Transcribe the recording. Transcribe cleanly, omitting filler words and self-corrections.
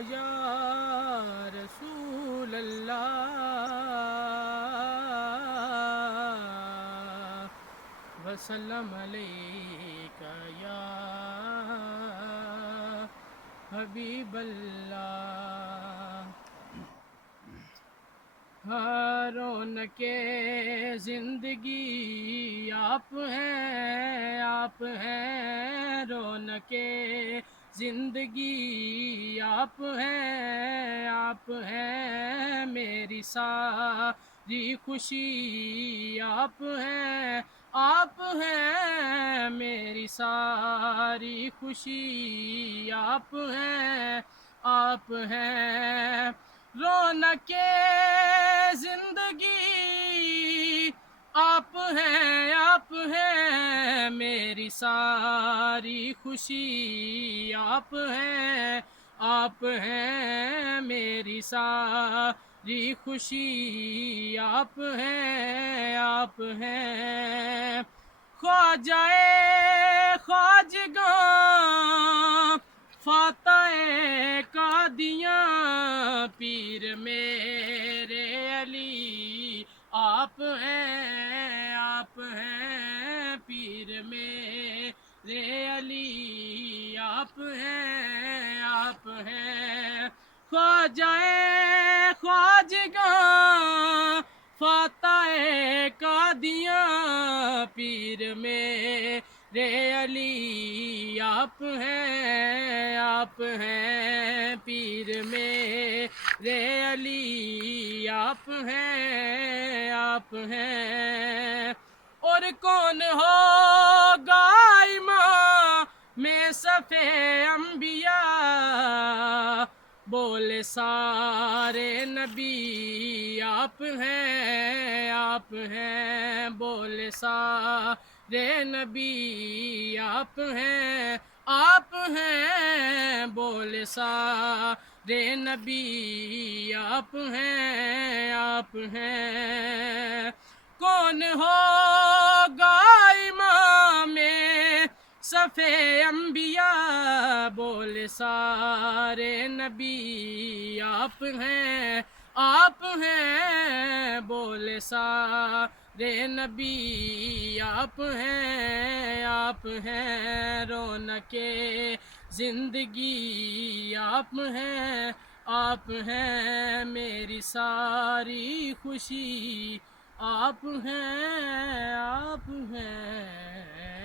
یا رسول اللہ وسلم علیک یا حبیب اللہ۔ رونق زندگی آپ ہیں، آپ ہیں رونق زندگی آپ ہیں، آپ ہیں میری ساری خوشی آپ ہیں، آپ ہیں میری ساری خوشی آپ ہیں، آپ ہیں رونق زندگی آپ ہیں، آپ ہیں میری ساری خوشی آپ ہیں، آپ ہیں میری ساری خوشی آپ ہیں، آپ ہیں خواجہ خواجگاں فاتح قادیاں پیر میرے علی آپ ہیں، آپ ہیں پیر میرے علی آپ ہیں، آپ ہیں خواجہ خواجگاں فاتح قادیاں پیر میرے علی آپ ہیں، آپ ہیں پیر میرے علی آپ ہیں، آپ ہیں اور کون ہوگا امام صف انبیاء بولے سارے نبی آپ ہیں، آپ ہیں بولے سارے نبی آپ ہیں، آپ ہیں بولے سارے نبی آپ ہیں، آپ ہیں کون ہوگا امام صف انبیاء بولے سارے نبی آپ ہیں، آپ ہیں بولے سارے نبی آپ ہیں، آپ ہیں رونق زندگی آپ ہیں، آپ ہیں میری ساری خوشی آپ ہیں، آپ ہیں